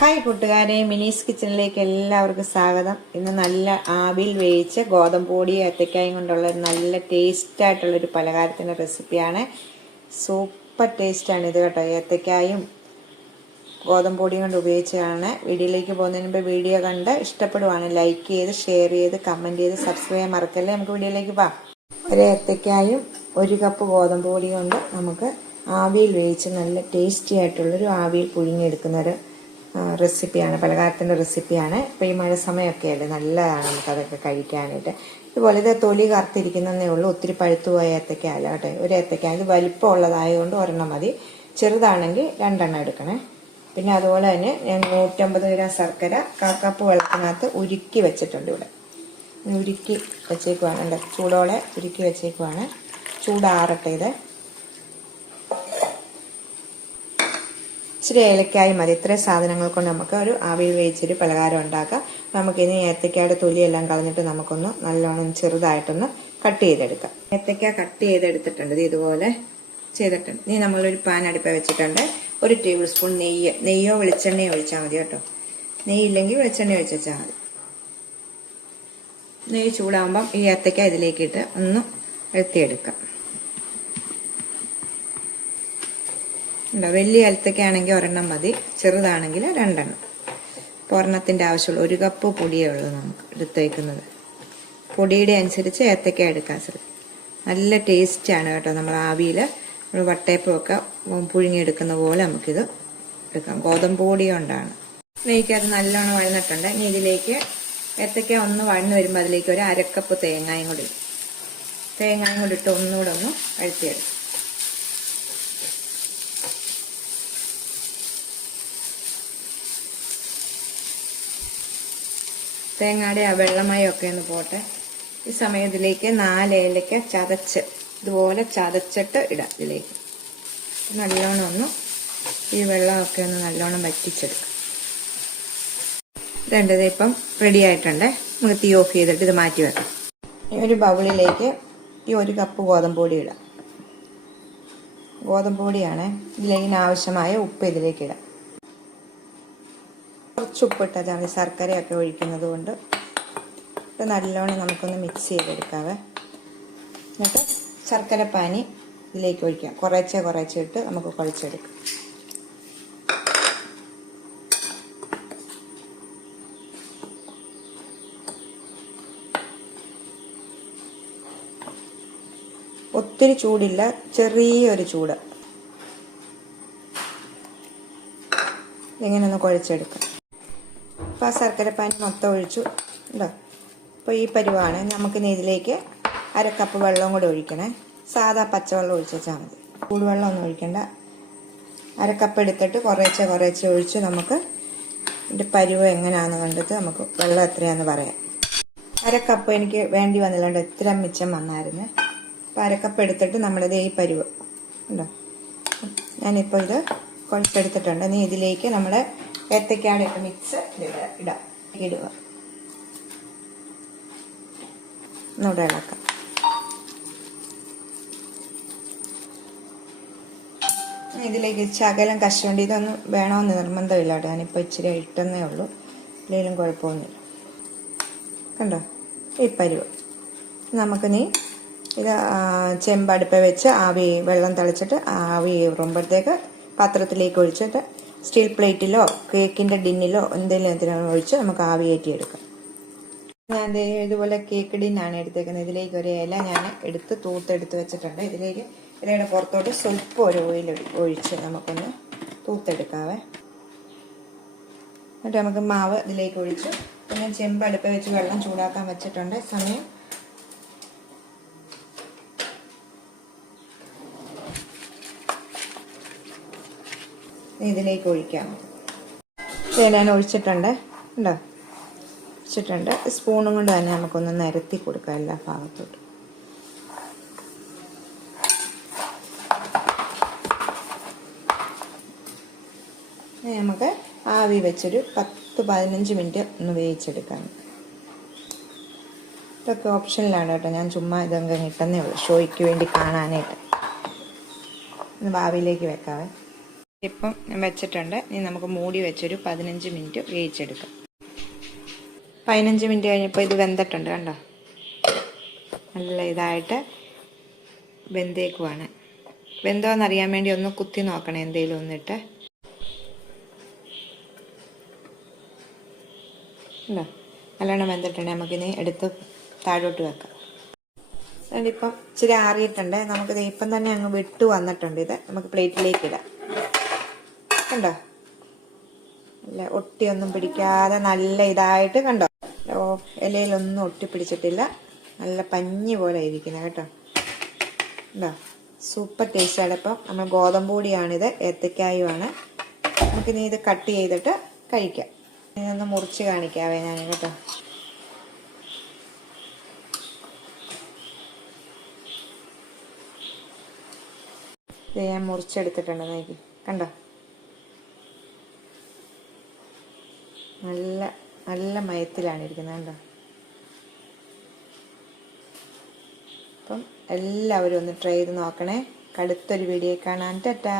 Hi കൂട്ടുകാരെ, മിനീസ് കിച്ചണിലേക്ക് എല്ലാവർക്കും സ്വാഗതം. ഇന്ന് നല്ല ആവിയിൽ വേവിച്ച് ഗോതമ്പ് പൊടിയും ഏത്തക്കായും കൊണ്ടുള്ള ഒരു നല്ല ടേസ്റ്റ് ആയിട്ടുള്ളൊരു പലഹാരത്തിൻ്റെ റെസിപ്പിയാണ്. സൂപ്പർ ടേസ്റ്റാണ് ഇത് കേട്ടോ. ഏത്തക്കായും ഗോതമ്പ് പൊടിയും കൊണ്ട് ഉപയോഗിച്ചതാണ്. വീഡിയോയിലേക്ക് പോകുന്നതിന് മുമ്പ് വീഡിയോ കണ്ട് ഇഷ്ടപ്പെടുവാണ് ലൈക്ക് ചെയ്ത് ഷെയർ ചെയ്ത് കമൻറ്റ് ചെയ്ത് സബ്സ്ക്രൈബ് ചെയ്യാൻ മറക്കല്ലേ. നമുക്ക് വീഡിയോയിലേക്ക് പോകാം. ഒരു ഏത്തക്കായും 1 കപ്പ് ഗോതമ്പ് പൊടി കൊണ്ട് നമുക്ക് ആവിയിൽ വേവിച്ച് നല്ല ടേസ്റ്റി ആയിട്ടുള്ളൊരു ആവിയിൽ പുഴുങ്ങിയെടുക്കുന്നൊരു റെസിപ്പിയാണ്, പലഹാരത്തിൻ്റെ റെസിപ്പിയാണ്. ഇപ്പോൾ ഈ മഴ സമയമൊക്കെ അല്ലേ, നല്ലതാണ് നമുക്കതൊക്കെ കഴിക്കാനായിട്ട്. ഇതുപോലെ ഇത് തൊലി കറുത്തിരിക്കുന്നതേ ഉള്ളൂ, ഒത്തിരി പഴുത്തു പോയ ഏത്തക്ക അല്ല കേട്ടോ. ഒരു ഏത്തക്ക ഇത് വലിപ്പം ഉള്ളതായതുകൊണ്ട് ഒരെണ്ണം മതി, ചെറുതാണെങ്കിൽ 2 എണ്ണം എടുക്കണേ. പിന്നെ അതുപോലെ തന്നെ ഞാൻ 150 ഗ്രാം ശർക്കര 1/4 കപ്പ് വെള്ളത്തിനകത്ത് ഉരുക്കി വെച്ചിട്ടുണ്ട്. ഇവിടെ ഉരുക്കി വെച്ചേക്കുവാണ്, എൻ്റെ ചൂടോടെ ഉരുക്കി വെച്ചേക്കുവാണ്. ചൂടാറട്ടെ. ഇത് ഇച്ചിരി ഏലക്കായി മതി. ഇത്രയും സാധനങ്ങൾ കൊണ്ട് നമുക്ക് ഒരു ആവിയിൽ വേവിച്ചൊരു പലഹാരം ഉണ്ടാക്കാം. നമുക്കിനി ഏത്തക്കയുടെ തൊലിയെല്ലാം കളഞ്ഞിട്ട് നമുക്കൊന്ന് നല്ലോണം ചെറുതായിട്ടൊന്ന് കട്ട് ചെയ്തെടുക്കാം. ഏത്തക്ക കട്ട് ചെയ്തെടുത്തിട്ടുണ്ട്, ഇതുപോലെ ചെയ്തിട്ടുണ്ട്. ഇനി നമ്മളൊരു പാൻ അടുപ്പ് വെച്ചിട്ടുണ്ട്. 1 ടേബിൾ സ്പൂൺ നെയ്യോ വെളിച്ചെണ്ണയോ ഒഴിച്ചാൽ മതി കേട്ടോ. നെയ്യില്ലെങ്കിൽ വെളിച്ചെണ്ണ ഒഴിച്ചാൽ മതി. നെയ്യ് ചൂടാകുമ്പം ഈ ഏത്തക്ക ഇതിലേക്കിട്ട് ഒന്ന് എഴുത്തിയെടുക്കാം. വലിയ ഏലത്തക്കയാണെങ്കിൽ ഒരെണ്ണം മതി, ചെറുതാണെങ്കിൽ 2 എണ്ണം. ഇപ്പോൾ ഒരെണ്ണത്തിൻ്റെ ആവശ്യമുള്ളൂ. 1 കപ്പ് പൊടിയേ ഉള്ളൂ നമുക്ക് എടുത്തേക്കുന്നത്. പൊടിയുടെ അനുസരിച്ച് ഏത്തക്ക എടുക്കാൻ ശ്രമിക്കും. നല്ല ടേസ്റ്റാണ് കേട്ടോ. നമ്മൾ ആവിയിൽ വട്ടയപ്പമൊക്കെ പുഴുങ്ങിയെടുക്കുന്ന പോലെ നമുക്കിത് എടുക്കാം. ഗോതമ്പ് പൊടി കൊണ്ടാണ്. ഇതിലേക്ക് അത് നല്ലോണം വഴന്നിട്ടുണ്ട്. ഇനി ഇതിലേക്ക് ഏത്തക്ക ഒന്ന് വഴന്ന് വരുമ്പോൾ അതിലേക്ക് ഒരു 1/2 കപ്പ് തേങ്ങായും കൂടി ഇട്ട് ഒന്നുകൂടെ ഒന്ന് അഴുത്തിയെടുക്കും. തേങ്ങയുടെ ആ വെള്ളമയൊക്കെ ഒന്ന് പോട്ടെ. ഈ സമയം ഇതിലേക്ക് 4 ഏലക്ക ഇതുപോലെ ചതച്ചിട്ട് ഇടാം. ഇതിലേക്ക് നല്ലോണം ഒന്ന് ഈ വെള്ളമൊക്കെ ഒന്ന് നല്ലോണം വറ്റിച്ചെടുക്കാം. രണ്ടത് ഇപ്പം റെഡി ആയിട്ടുണ്ട്. നമുക്ക് തീ ഓഫ് ചെയ്തിട്ട് ഇത് മാറ്റി വെക്കാം. ഒരു ബൗളിലേക്ക് ഈ 1 കപ്പ് ഗോതമ്പ് പൊടി ഇടാം. ഗോതമ്പ് പൊടിയാണ്. ഇതിലേക്ക് ആവശ്യമായ ഉപ്പ് ഇതിലേക്ക് ഇടാം. കുറച്ച് ഉപ്പിട്ടാൽ മതി, ശർക്കരയൊക്കെ ഒഴിക്കുന്നത് കൊണ്ട്. ഇത് നല്ലോണം നമുക്കൊന്ന് മിക്സ് ചെയ്തെടുക്കാവേ. എന്നിട്ട് ശർക്കര പാനി ഇതിലേക്ക് ഒഴിക്കാം. കുറേശ്ശെ ഇട്ട് നമുക്ക് കുഴച്ചെടുക്കാം. ഒത്തിരി ചൂടില്ല, ചെറിയൊരു ചൂട്. ഇങ്ങനെ ഒന്ന് കുഴച്ചെടുക്കാം. അപ്പോൾ ആ ശർക്കരപ്പാനി മൊത്തം ഒഴിച്ചു ഉണ്ടോ. അപ്പോൾ ഈ പരുവാണ്. നമുക്കിനി ഇതിലേക്ക് 1/2 കപ്പ് വെള്ളം കൂടി ഒഴിക്കണേ. സാധാ പച്ചവെള്ളം ഒഴിച്ചാൽ മതി, ചൂടുവെള്ളം ഒന്നും ഒഴിക്കണ്ട. 1/2 കപ്പ് എടുത്തിട്ട് കുറേശ്ശെ ഒഴിച്ച് നമുക്ക് ഇതിൻ്റെ പരുവ് എങ്ങനെയാണെന്ന് കണ്ടിട്ട് നമുക്ക് വെള്ളം എത്രയാണെന്ന് പറയാം. 1/2 കപ്പ് എനിക്ക് വേണ്ടി വന്നില്ലാണ്ട് ഇത്ര മിച്ചം വന്നായിരുന്നു. അപ്പോൾ 1/2 കപ്പ് എടുത്തിട്ട് നമ്മളിത് ഈ പരുവ് ഉണ്ടോ. ഞാനിപ്പോൾ ഇത് കുഴച്ചെടുത്തിട്ടുണ്ട്. ഇനി ഇതിലേക്ക് നമ്മുടെ ഏത്തക്കയുടെ മിക്സ് ഇടുക. ഒന്നുകൂടെ ഇളക്കാം. ഇതിലേക്ക് ശകലം കശുവണ്ടി, ഇതൊന്നും വേണമെന്ന് നിർബന്ധമില്ല കേട്ടോ. ഞാനിപ്പോൾ ഇച്ചിരി ഇട്ടെന്നേ ഉള്ളൂ, ഇല്ലെങ്കിലും കുഴപ്പമൊന്നുമില്ല. കണ്ടോ ഈ പരുവ്. നമുക്കിനി ഇത് ചെമ്പടുപ്പ് വെച്ച് വെള്ളം തിളച്ചിട്ട് ആവി കയറുമ്പോഴത്തേക്ക് പാത്രത്തിലേക്ക് ഒഴിച്ചിട്ട് സ്റ്റീൽ പ്ലേറ്റിലോ കേക്കിൻ്റെ ടിന്നിലോ എന്തെങ്കിലും ഒഴിച്ച് നമുക്ക് ആവി കയറ്റിയെടുക്കാം. ഞാൻ ഇതുപോലെ കേക്ക് ടിന്നാണ് എടുത്തേക്കുന്നത്. ഇതിലേക്ക് ഒരു ഇല ഞാൻ തൂത്തെടുത്ത് വെച്ചിട്ടുണ്ട്. ഇലയുടെ പുറത്തോട്ട് സ്വല്പം ഒരു ഓയിൽ ഒഴിച്ച് നമുക്കൊന്ന് തൂത്തെടുക്കാവേ. എന്നിട്ട് നമുക്ക് മാവ് ഇതിലേക്ക് ഒഴിച്ച് പിന്നെ ചെമ്പടുപ്പ് വെച്ച് വെള്ളം ചൂടാക്കാൻ വെച്ചിട്ടുണ്ട്. സമയം ഇതിലേക്ക് ഒഴിക്കാം. ഞാൻ ഒഴിച്ചിട്ടുണ്ട് ഉണ്ടോ, ഒഴിച്ചിട്ടുണ്ട്. സ്പൂണും കൊണ്ട് തന്നെ നമുക്കൊന്ന് നിരത്തി കൊടുക്കാം എല്ലാ ഭാഗത്തോട്ടും. നമുക്ക് ആവി വെച്ചൊരു 10-15 മിനിറ്റ് ഒന്ന് വേവിച്ചെടുക്കാം. ഇതൊക്കെ ഓപ്ഷനിലാണ് കേട്ടോ. ഞാൻ ചുമ്മാ ഇതൊക്കെ കിട്ടുന്നേ ഉള്ളൂ, ഷോയ്ക്ക് വേണ്ടി കാണാനായിട്ട്. ആവിയിലേക്ക് വെക്കാവേ. ഇപ്പം ഞാൻ വെച്ചിട്ടുണ്ട്. ഇനി നമുക്ക് മൂടി വെച്ചൊരു 15 മിനിറ്റ് വേവിച്ചെടുക്കാം. 15 മിനിറ്റ് കഴിഞ്ഞപ്പോൾ ഇത് വെന്തിട്ടുണ്ട് കണ്ടോ, നല്ല ഇതായിട്ട് വെന്തേക്കുവാണ്. വെന്തോന്നറിയാൻ വേണ്ടി ഒന്ന് കുത്തി നോക്കണേ എന്തെങ്കിലും ഒന്നിട്ട്. ഉണ്ടോ, നല്ലോണം വെന്തിട്ടുണ്ട്. നമുക്കിനി എടുത്ത് താഴോട്ട് വെക്കാം. അതിപ്പം ഇച്ചിരി ആറിയിട്ടുണ്ട്. നമുക്കിത് ഇപ്പം തന്നെ അങ്ങ് വിട്ടു വന്നിട്ടുണ്ട്. ഇത് നമുക്ക് പ്ലേറ്റിലേക്ക് ഇടാം. കണ്ടോ, നല്ല ഒട്ടിയൊന്നും പിടിക്കാതെ നല്ല ഇതായിട്ട് കണ്ടോ, ഇലയിലൊന്നും ഒട്ടിപ്പിടിച്ചിട്ടില്ല. നല്ല പഞ്ഞി പോലെ ഇരിക്കുന്നത് കേട്ടോ. കണ്ടോ, സൂപ്പർ ടേസ്റ്റാണ്. ഇപ്പം നമ്മൾ ഗോതമ്പ് പൊടിയാണിത്, ഏത്തക്കായുമാണ്. നമുക്കിനി ഇത് കട്ട് ചെയ്തിട്ട് കഴിക്കാം. ഇതൊന്ന് മുറിച്ച് കാണിക്കാവേ ഞാൻ കേട്ടോ. ഇത് ഞാൻ മുറിച്ചെടുത്തിട്ടുണ്ട്, നോക്കി കണ്ടോ. നല്ല നല്ല മയത്തിലാണ് ഇരിക്കുന്നത് കണ്ടോ. അപ്പം എല്ലാവരും ഒന്ന് ട്രൈ ചെയ്ത് നോക്കണേ. അടുത്തൊരു വീഡിയോ കാണാൻ. ടാറ്റാ.